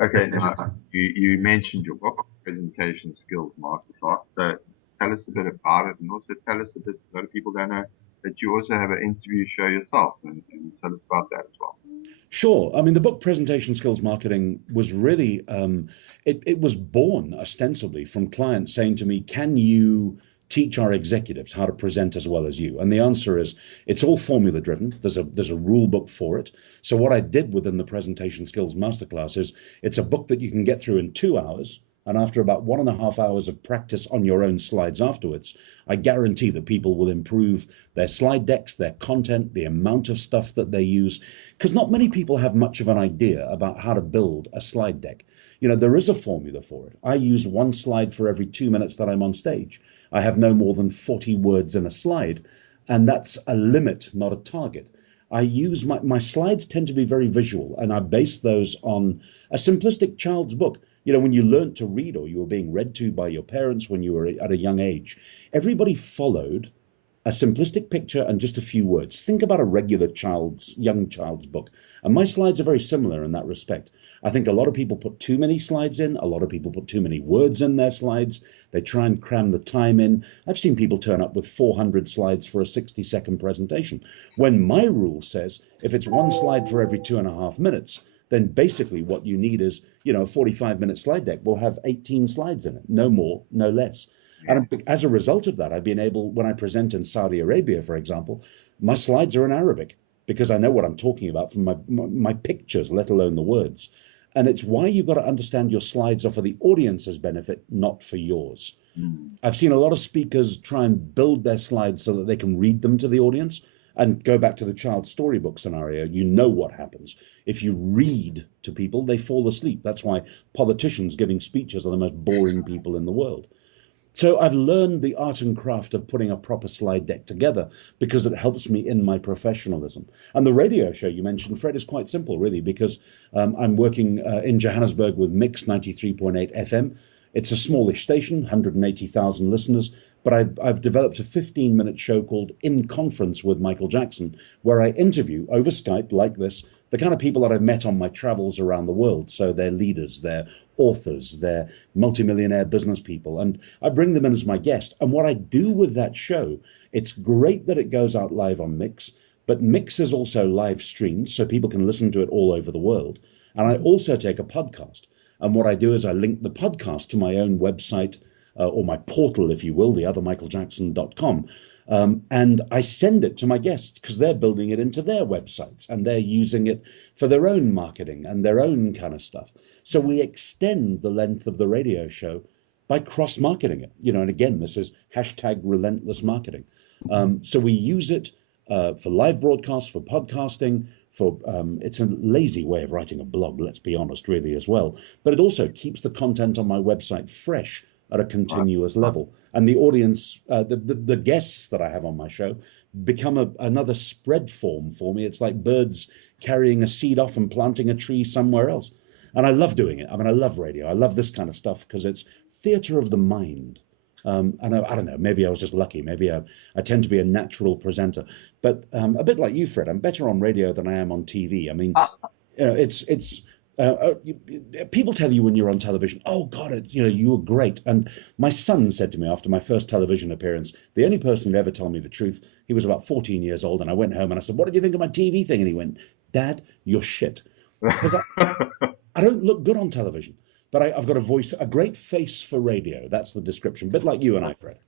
Okay, now you mentioned your book, Presentation Skills Masterclass. So tell us a bit about it, and also tell us a bit. A lot of people don't know that you also have an interview show yourself, and tell us about that as well. Sure. I mean, the book Presentation Skills Marketing was really, it was born ostensibly from clients saying to me, can you teach our executives how to present as well as you? And the answer is, it's all formula driven. There's a rule book for it. So what I did within the Presentation Skills Masterclass is it's a book that you can get through in 2 hours. And after about 1.5 hours of practice on your own slides afterwards, I guarantee that people will improve their slide decks, their content, the amount of stuff that they use, because not many people have much of an idea about how to build a slide deck. You know, there is a formula for it. I use one slide for every 2 minutes that I'm on stage. I have no more than 40 words in a slide, and that's a limit, not a target. I use my slides tend to be very visual, and I base those on a simplistic child's book. You know, when you learned to read or you were being read to by your parents when you were at a young age, everybody followed a simplistic picture and just a few words. Think about a regular young child's book. And my slides are very similar in that respect. I think a lot of people put too many slides in. A lot of people put too many words in their slides. They try and cram the time in. I've seen people turn up with 400 slides for a 60-second presentation. When my rule says if it's one slide for every 2.5 minutes, then basically what you need is, a 45-minute slide deck will have 18 slides in it, no more, no less. Yeah. And as a result of that, I've been able, when I present in Saudi Arabia, for example, my slides are in Arabic because I know what I'm talking about from my pictures, let alone the words. And it's why you've got to understand your slides are for the audience's benefit, not for yours. Mm. I've seen a lot of speakers try and build their slides so that they can read them to the audience. And go back to the child storybook scenario, you know what happens. If you read to people, they fall asleep. That's why politicians giving speeches are the most boring people in the world. So I've learned the art and craft of putting a proper slide deck together because it helps me in my professionalism. And the radio show you mentioned, Fred, is quite simple, really, because I'm working in Johannesburg with Mix 93.8 FM. It's a smallish station, 180,000 listeners, but I've developed a 15-minute show called In Conference with Michael Jackson, where I interview over Skype like this the kind of people that I've met on my travels around the world. So they're leaders, they're authors, they're multimillionaire business people, and I bring them in as my guest. And what I do with that show, it's great that it goes out live on Mix, but Mix is also live streamed, so people can listen to it all over the world. And I also take a podcast. And what I do is I link the podcast to my own website or my portal, if you will, theothermichaeljackson.com. And I send it to my guests because they're building it into their websites and they're using it for their own marketing and their own kind of stuff. So we extend the length of the radio show by cross marketing it. And again, this is hashtag relentless marketing. So we use it for live broadcasts, for podcasting, for it's a lazy way of writing a blog, let's be honest, really, as well. But it also keeps the content on my website fresh at a Right. continuous level. And the audience, the guests that I have on my show become another spread form for me. It's like birds carrying a seed off and planting a tree somewhere else. And I love doing it. I mean, I love radio. I love this kind of stuff because it's theater of the mind. And I don't know, maybe I was just lucky. Maybe I tend to be a natural presenter. But a bit like you, Fred, I'm better on radio than I am on TV. I mean, it's people tell you when you're on television, oh God, you were great. And my son said to me after my first television appearance, the only person who ever told me the truth, he was about 14 years old, and I went home and I said, what did you think of my TV thing? And he went, Dad, you're shit. Because I don't look good on television, but I've got a voice, a great face for radio. That's the description. A bit like you and I, Fred.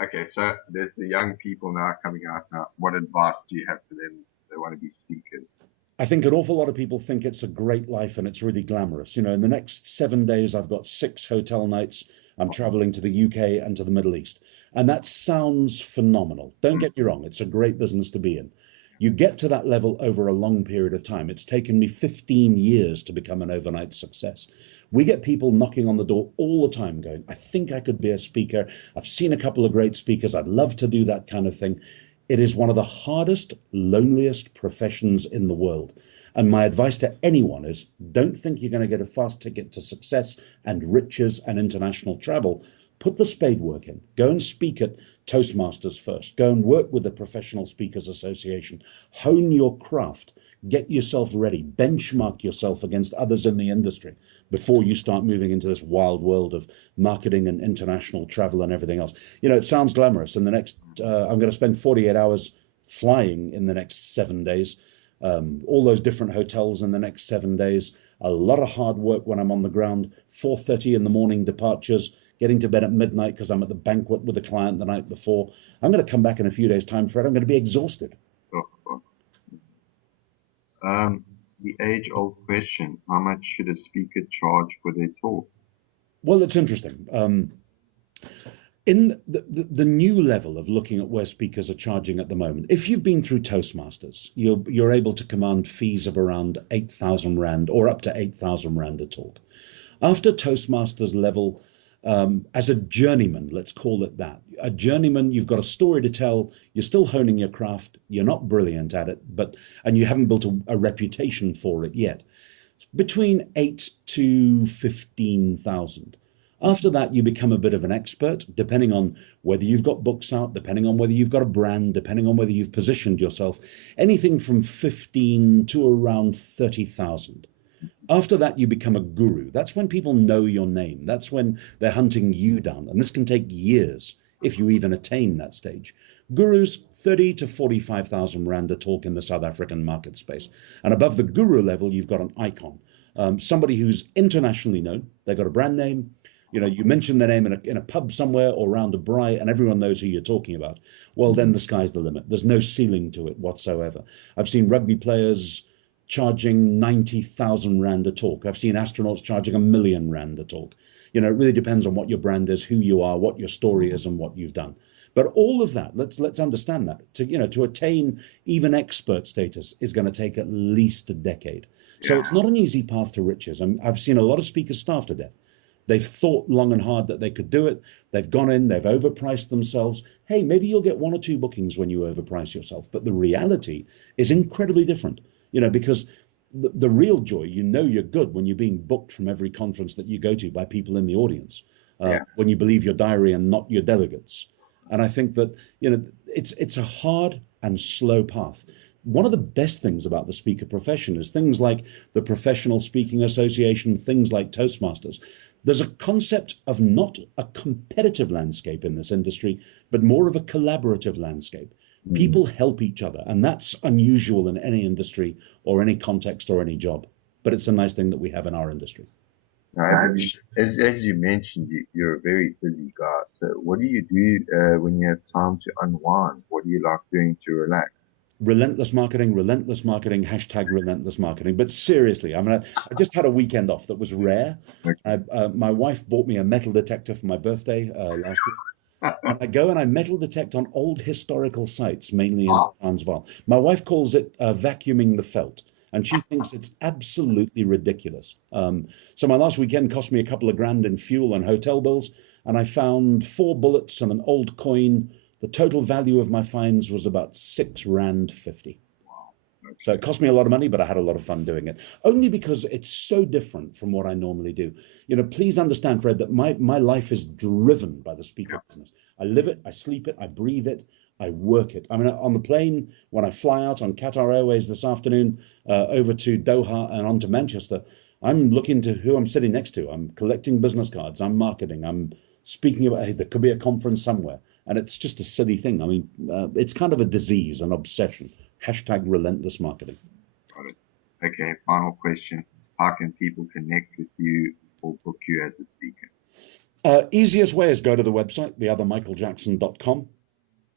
Okay, so there's the young people now coming out now. What advice do you have for them? They want to be speakers. I think an awful lot of people think it's a great life and it's really glamorous. In the next 7 days, I've got 6 hotel nights. I'm traveling to the UK and to the Middle East. And that sounds phenomenal. Don't get me wrong, it's a great business to be in. You get to that level over a long period of time. It's taken me 15 years to become an overnight success. We get people knocking on the door all the time going, I think I could be a speaker. I've seen a couple of great speakers. I'd love to do that kind of thing. It is one of the hardest, loneliest professions in the world. And my advice to anyone is don't think you're going to get a fast ticket to success and riches and international travel. Put the spade work in. Go and speak at Toastmasters first. Go and work with the Professional Speakers Association. Hone your craft, Get yourself ready, benchmark yourself against others in the industry before you start moving into this wild world of marketing and international travel and everything else. It sounds glamorous. In the next, I'm going to spend 48 hours flying in the next 7 days, all those different hotels in the next 7 days. A lot of hard work when I'm on the ground. 4:30 in the morning departures, getting to bed at midnight because I'm at the banquet with the client the night before. I'm going to come back in a few days' time, Fred. I'm going to be exhausted. The age-old question: how much should a speaker charge for their talk? Well, it's interesting. In the new level of looking at where speakers are charging at the moment, if you've been through Toastmasters, you're able to command fees of around 8,000 Rand or up to 8,000 Rand a talk. After Toastmasters level, as a journeyman, let's call it that, a journeyman, you've got a story to tell, you're still honing your craft, you're not brilliant at it, and you haven't built a reputation for it yet. Between 8 to 15,000. After that, you become a bit of an expert, depending on whether you've got books out, depending on whether you've got a brand, depending on whether you've positioned yourself, anything from 15 to around 30,000. After that, you become a guru. That's when people know your name. That's when they're hunting you down. And this can take years if you even attain that stage. Gurus, 30 to 45,000 Rand a talk in the South African market space. And above the guru level, you've got an icon, somebody who's internationally known. They've got a brand name. You mention their name in a pub somewhere or around a braai, and everyone knows who you're talking about. Well, then the sky's the limit. There's no ceiling to it whatsoever. I've seen rugby players charging 90,000 Rand a talk. I've seen astronauts charging 1,000,000 Rand a talk. It really depends on what your brand is, who you are, what your story is, and what you've done. But all of that, let's understand that to attain even expert status is going to take at least a decade. So it's not an easy path to riches. I've seen a lot of speakers starve to death. They've thought long and hard that they could do it. They've gone in, they've overpriced themselves. Hey, maybe you'll get one or two bookings when you overprice yourself. But the reality is incredibly different, because the real joy, you're good when you're being booked from every conference that you go to by people in the audience, when you believe your diary and not your delegates. And I think that, it's a hard and slow path. One of the best things about the speaker profession is things like the Professional Speaking Association, things like Toastmasters. There's a concept of not a competitive landscape in this industry, but more of a collaborative landscape. People help each other, and that's unusual in any industry or any context or any job. But it's a nice thing that we have in our industry. As you mentioned, you're a very busy guy. So what do you do when you have time to unwind? What do you like doing to relax? Relentless marketing, hashtag relentless marketing. But seriously, I just had a weekend off that was rare. My wife bought me a metal detector for my birthday last year. And I go and I metal detect on old historical sites, mainly in Transvaal. My wife calls it vacuuming the Veld, and she thinks it's absolutely ridiculous. So my last weekend cost me a couple of grand in fuel and hotel bills, and I found 4 bullets and an old coin. The total value of my finds was about 6.50 Rand. So it cost me a lot of money, but I had a lot of fun doing it. Only because it's so different from what I normally do. Please understand, Fred, that my life is driven by the speaker business. I live it, I sleep it, I breathe it, I work it. On the plane, when I fly out on Qatar Airways this afternoon over to Doha and on to Manchester, I'm looking to who I'm sitting next to. I'm collecting business cards. I'm marketing. I'm speaking about, hey, there could be a conference somewhere. And it's just a silly thing. It's kind of a disease, an obsession. Hashtag relentless marketing. Got it. Okay, final question. How can people connect with you or book you as a speaker? Easiest way is go to the website, theothermichaeljackson.com.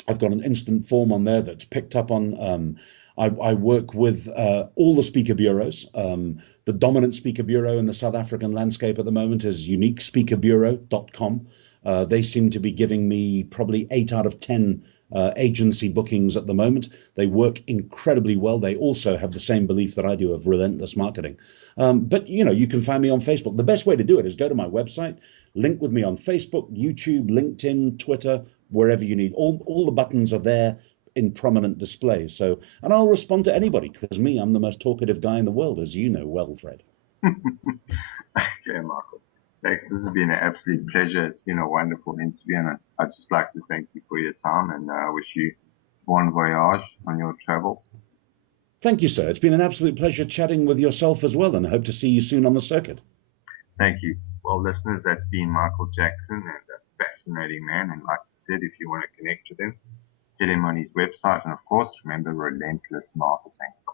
I've got an instant form on there that's picked up on. I work with all the speaker bureaus. The dominant speaker bureau in the South African landscape at the moment is uniquespeakerbureau.com. They seem to be giving me probably 8 out of 10 agency bookings at the moment. They work incredibly well. They also have the same belief that I do of relentless marketing. But you can find me on Facebook. The best way to do it is go to my website, link with me on Facebook, YouTube, LinkedIn, Twitter, wherever you need. All the buttons are there in prominent display. And I'll respond to anybody, because I'm the most talkative guy in the world, as you know well, Fred. Okay, Michael. Thanks. This has been an absolute pleasure. It's been a wonderful interview, and I'd just like to thank you for your time, and I wish you bon voyage on your travels. Thank you, sir. It's been an absolute pleasure chatting with yourself as well, and I hope to see you soon on the circuit. Thank you. Well, listeners, that's been Michael Jackson, and a fascinating man. And like I said, if you want to connect with him, get him on his website. And of course, remember, relentless marketing.